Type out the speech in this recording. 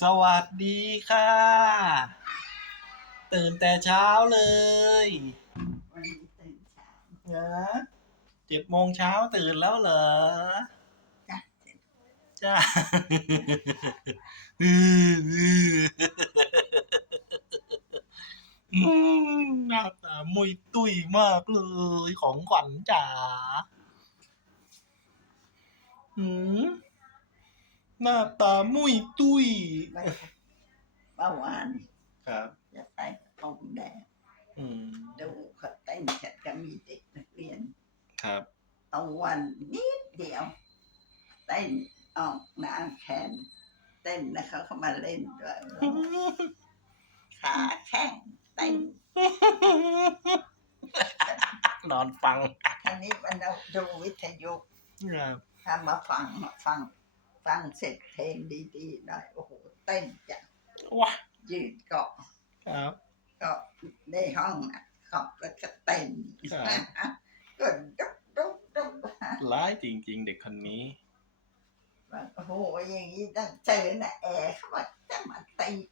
สวัสดีค่ะ ตื่นแต่เช้าเลยวันนี้ตื่นเช้านะเจ็ดโมงเช้าตื่นแล้วเหรอจ้ะจ้าอืมอืมอืมหน้าตามุยตุ้ยมากเลยของขวัญจ๋าหืม หน้าตามุยตุ้ยไม่เมื่อวานครับ จะแต่งองค์แดงอืมดูเขาเต้นกันก็มีเด็กนักเรียนครับ เอาวันนิดเดียวเต้นออกหน้าแขนเต้นแล้วเขาเข้ามาเล่นด้วยขาแข้งเต้นนอนฟังอันนี้มันเอาดูวิทยุครับทำมาฟังมาฟัง ฟังเสร็จเพลงดีๆหน่อยโอ้โหเต้นจังว้ายืดเกาะครับ ก็ในห้องนะขอบแล้วก็เต้นครับ ก็ดุ๊กดุ๊กดุ๊กร้ายจริง ๆ เด็กคนนี้ ว่าโอ้โหอย่างนี้ต้องเจอนะแอร์เขาว่าจะมาตีก้นซะ